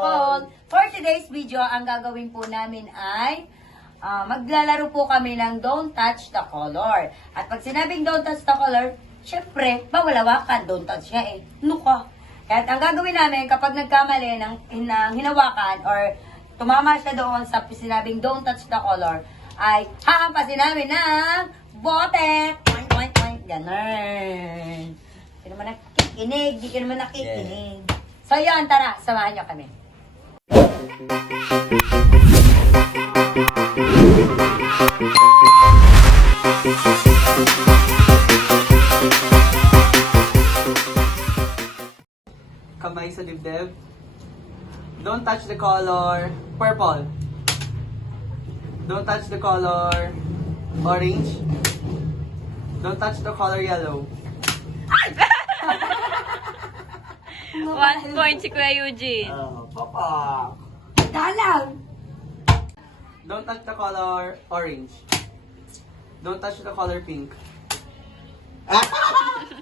Call. For today's video, ang gagawin po namin ay maglalaro po kami ng Don't Touch the Color. At pag sinabing Don't Touch the Color, syempre, mawalawakan. Don't touch nga eh. Ano ka? At ang gagawin namin, kapag nagkamali ng hinawakan or tumama siya doon sa sinabing Don't Touch the Color, ay hahampasin namin ng bote. Oink, oink, oink. Ganun. Di ka naman nakikinig. Di ka naman nakikinig. So yun, tara, samahan nyo kami. Kamay sa dibdib. Don't touch the color purple. Don't touch the color orange. Don't touch the color yellow. 1 point si Kuya Eugene. Papa. Dalang! Don't touch the color orange. Don't touch the color pink.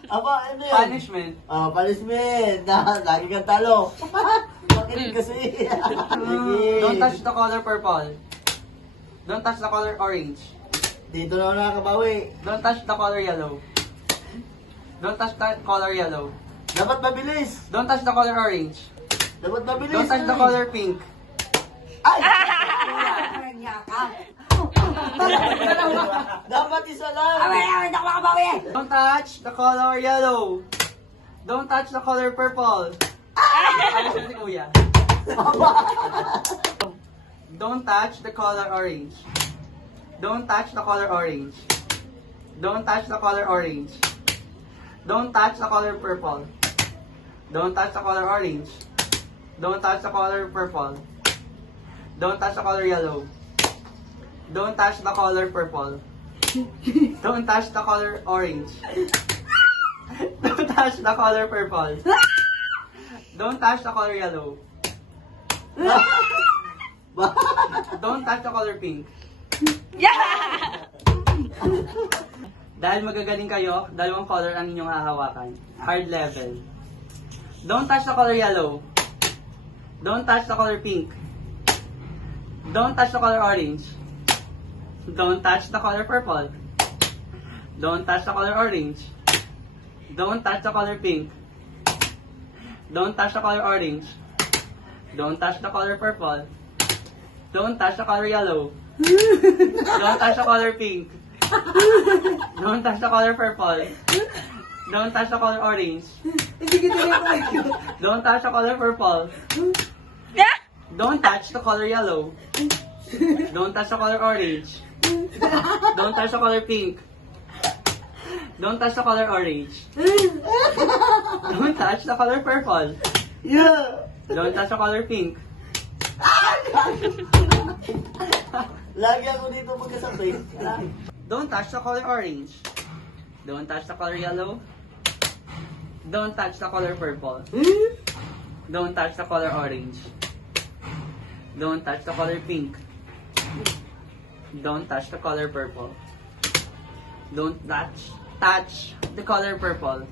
Aba, ano yun? Punishment. Punishment. Lagi kang talo. Makinig kasi. Don't touch the color purple. Don't touch the color orange. Dito na ako nakakabawi. Don't touch the color yellow. Don't touch the color yellow. Dapat mabilis. Don't touch the color orange. Dapat mabilis. Don't touch the color pink. Ay! Parang yakap. Dapat isa lang. Away, ako makabawi. Don't touch the color yellow. Don't touch the color purple. Ano siya si Kuya? Don't touch the color orange. Don't touch the color orange. Don't touch the color orange. Don't touch the color purple. Don't touch the color orange. Don't touch the color purple. Don't touch the color yellow. Don't touch the color purple. Don't touch the color orange. Don't touch the color purple. Don't touch the color yellow. Don't touch the color pink. Dahil magagaling kayo, dalawang color ang inyong hahawakan. Hard level. Don't touch the color yellow. Don't touch the color pink. Don't touch the color orange. Don't touch the color purple. Don't touch the color orange. Don't touch the color pink. Don't touch the color orange. Don't touch the color purple. Don't touch the color yellow. Don't touch the color pink. Don't touch the color purple. Don't touch the color orange. Don't touch the color purple. Don't touch the color yellow. Don't touch the color orange. Don't touch the color pink. Don't touch the color orange. Don't touch the color purple. Yeah. Don't touch the color pink. Lagi ako dito magkasabay. Don't touch the color orange. Don't touch the color yellow. Don't touch the color purple. Don't touch the color orange. Don't touch the color pink. Don't touch the color purple. Don't touch the color purple.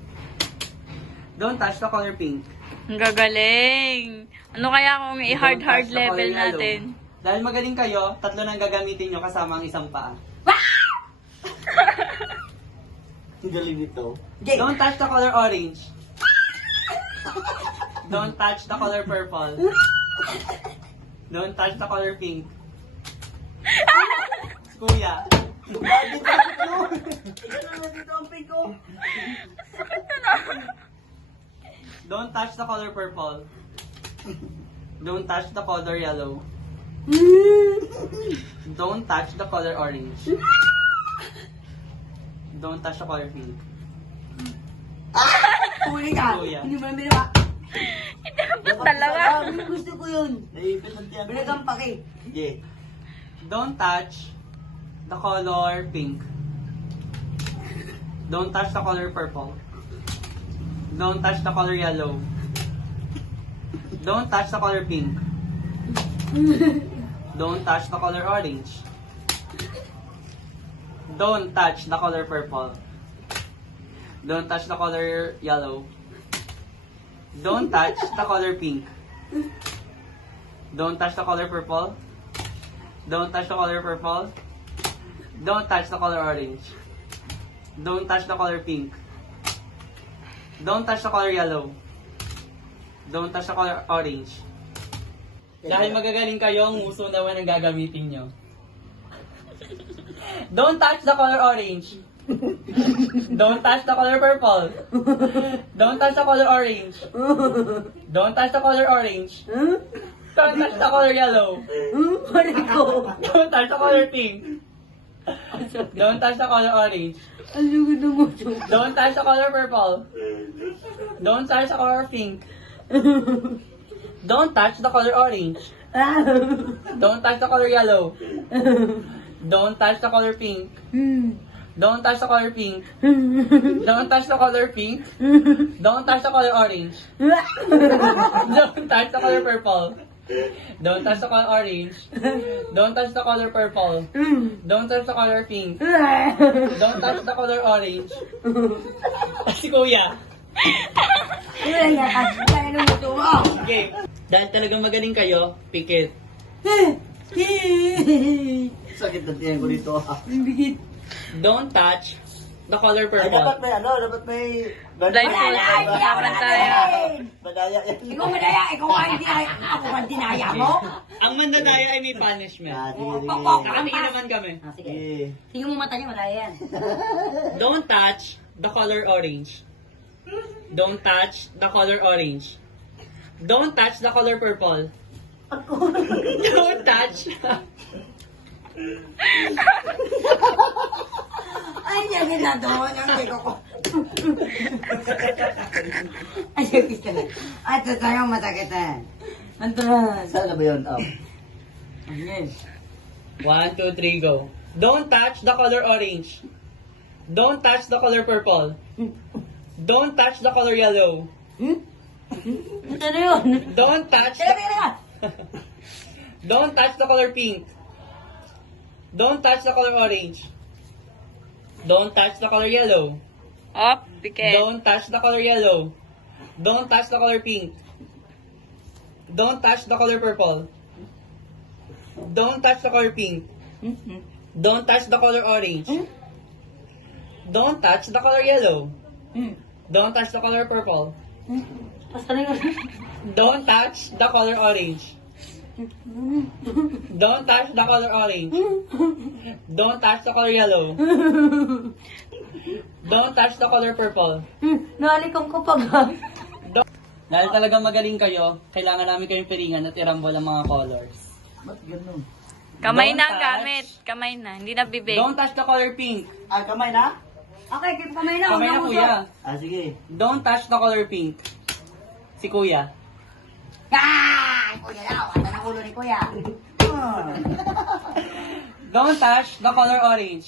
Don't touch the color pink. Ang gagaling. Ano kaya kung Don't i-hard touch the level color yellow. natin? Dahil magaling kayo, tatlo nang gagamitin nyo kasama ang isang paa. Ang galing nito. Don't touch the color orange. Don't touch the color purple. Don't touch the color pink. Kuya. Lagi dito. Ikaw naman dito ang piko. Don't touch the color purple. Don't touch the color yellow. Don't touch the color orange. Don't touch the color pink. Huli ka. Kuya. Hindi mo na binawa. Dapat dalawa. Gusto ko yun. Naipit ang tiyan. Binagampak eh. Sige. Don't touch the color pink. Don't touch the color purple. Don't touch the color yellow. Don't touch the color pink. Don't touch the color orange. Don't touch the color purple. Don't touch the color yellow. Don't touch the color pink. Don't touch the color purple. Don't touch the color purple. Don't touch the color orange. Don't touch the color pink. Don't touch the color yellow. Don't touch the color orange. Dahil magagaling kayo, ang uso naman ang gagamitin nyo. Don't touch the color orange. Don't touch the color purple. Don't touch the color orange. Don't touch the color orange. Don't touch the color yellow. Don't touch the color pink. Don't touch the color orange. Don't touch the color purple. Don't touch the color pink. Don't touch the color orange. Don't touch the color yellow. Don't touch the color pink. Don't touch the color pink. Don't touch the color pink. Don't touch the color orange. Don't touch the color purple. Don't touch the color orange. Don't touch the color purple. Don't touch the color pink. Don't touch the color orange. Si Kuya. Okay. Dahil talagang magaling kayo, pikit. Sakit na tiyan ko dito. Don't touch the color Ay, purple. dapat may ano, dapat may... Blindfold. Laban tayo. Madaya yan. Ikaw madaya, ikaw nga hindi ako ang dinaya mo. Ang mandadaya ay may punishment. Sige, sige. Nakamiin naman kami. Sige. Sige. Sige mo mata niya, malaya yan. Don't touch the color orange. Don't touch the color orange. Don't touch the color purple. Don't touch. Ay, yan na doon. Ang tiko ko. Ay, yung isa na. Ay, ito tayo matakitan. Andras. Saan na ba yun? Yes. 1, 2, 3, go. Don't touch the color orange. Don't touch the color purple. Don't touch the color yellow. Ito na yun. Don't touch Teka, the... teka. Don't touch the color pink. Don't touch the color orange. Don't touch the color yellow. Op, pikit. Don't touch the color yellow. Don't touch the color pink. Don't touch the color purple. Don't touch the color pink. Don't touch the color orange. Don't touch the color yellow. Don't touch the color purple. Basta na yun. Don't touch the color orange. Don't touch the color orange. Don't touch the color yellow. Don't touch the color purple. Nalikong ko pa ba? Dahil talagang magaling kayo, kailangan namin kayong piringan at irambol ang mga colors. Ba't ganun? Kamay Don't na ang touch. gamit. Kamay na. Hindi na bibig. Don't touch the color pink. Ah, kamay na? Okay, keep kamay na. Kamay na, huwag kuya. Ah, sige. Don't touch the color pink. Si kuya. Ah! Kuya daw. Ata na ulo ni kuya. Don't touch the color orange.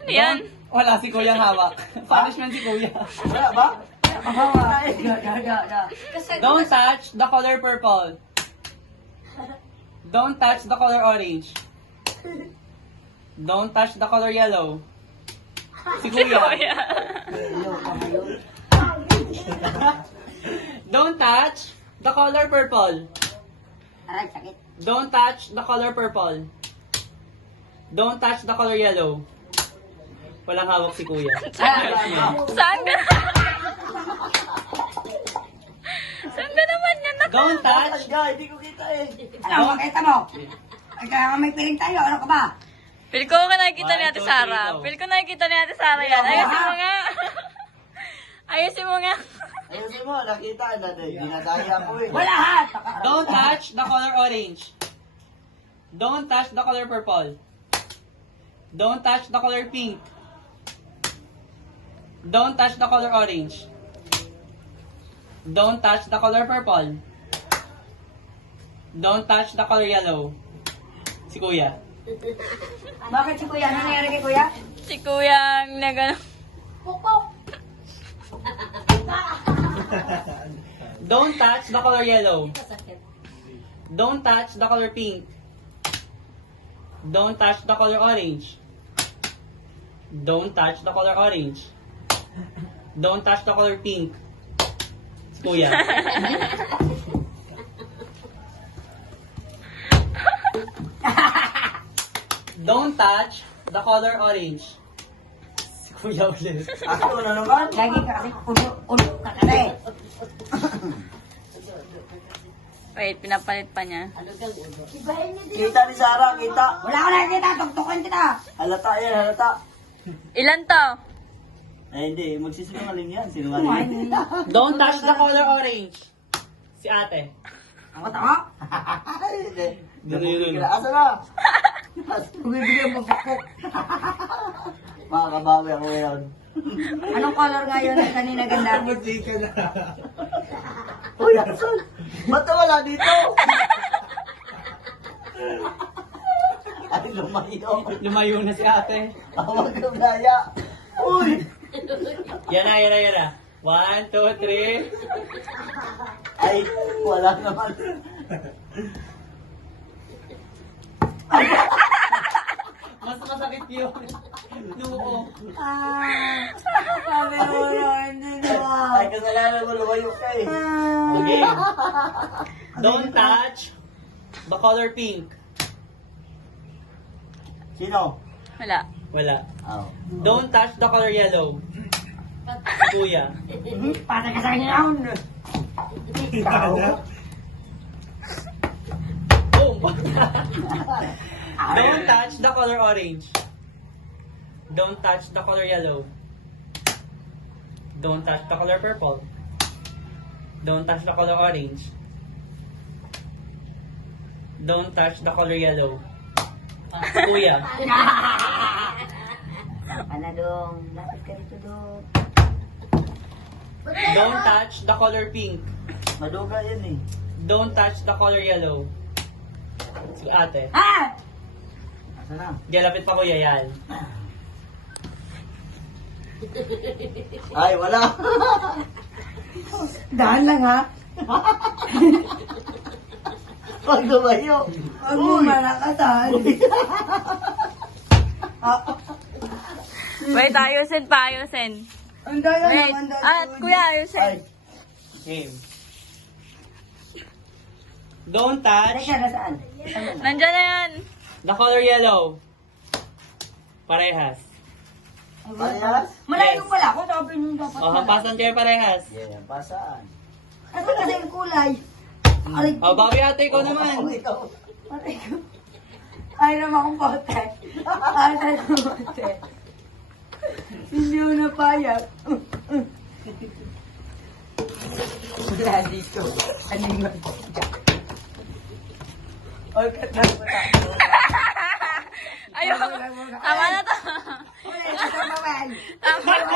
Ano yan? Wala si kuya hawak. Punishment si kuya. Wala ba? Don't touch the color purple. Don't touch the color orange. Don't touch the color yellow. Si kuya. Don't touch the color purple. Aray, sakit. Don't touch the color purple. Don't touch the color yellow. Walang hawak si kuya. Saan ka? Saan ka naman yan? Don't touch. Talaga, hindi ko kita eh. Ano, makita mo? Ay, kaya nga may piring tayo. Ano ka ba? Pili ko nakikita ni Ate 1, 2, 3, Sara. go. Pili ko nakikita ni Ate Sara yan. Ayusin mo nga. Ayusin mo nga. Ayusin mo, nakita na. Dinadaya ko eh. Wala ha! Don't touch the color orange. Don't touch the color purple. Don't touch the color pink. Don't touch the color orange. Don't touch the color purple. Don't touch the color yellow. Si kuya. Bakit si kuya? Ano nangyari kay kuya? Si Kuya na gano'n. Pukpok! Don't touch the color yellow. Don't touch the color pink. Don't touch the color orange. Don't touch the color orange. Don't touch the color pink. Si kuya. Don't touch the color orange. Si Kuya ulit. Ako na naman. Lagi ka kasi ulo ka na rin. Wait, pinapalit pa niya. Kita ni Sarah, kita. Wala ka nakikita, tuktukin kita. Halata yan, halata. Ilan to? Hindi, magsisinungaling yan. Sinungaling. Don't touch the color orange. Si ate. Ako tama? Hindi. Asa na? Bumibigyan mo bakok. Makakabawi ako ngayon. Anong color ngayon na kanina ganda? Hindi ka na. Uy, asan? Ba't wala dito? Ay, lumayo. Lumayo na si ate. Awag ng daya. Uy! Yan na. 1, 2, 3. Ay, wala naman. Mas masakit yun. Noo. Sabi mo na, hindi na. Ay, kasalanan mo, lumayo ka eh. Okay. Don't touch the color pink. Sino? Wala. Wala. Oh. Don't touch the color yellow. Si Kuya. Patay ka sa kanya yun. Ikaw. Boom! Don't touch the color orange. Don't touch the color yellow. Don't touch the color purple. Don't touch the color orange. Don't touch the color yellow. Si Kuya. Ano dong? Lapit ka dito dong. Don't touch the color pink. Maduga yan eh. Don't touch the color yellow. Si ate. Ah! Asa na? Jalapit pa Kuya yan. Ay, wala. Dahan lang ha. Pag lumayo. Huwag mo malakasan. Wait, ayusin pa, ayusin. Ang daya Wait. naman Ah, kuya, ayusin. Game. Don't touch Teka, nasaan? Nandiyan na yan. the color yellow. Parehas. Parehas? Malayo Yes. pala ako. Sabi nyo dapat O, hampasan kayo parehas. Yeah, pasaan? Kasi kasi yung kulay. Aray, O, bawi ate ko naman. Ikaw. aray ko. Ay naman akong bote. Ay naman bote. Hindi ko napayag. Wala dito. Ano yung magpapagak? Oy, katang ko tayo. Ayoko. Tama na to. Wala yung kasama man. Tama na.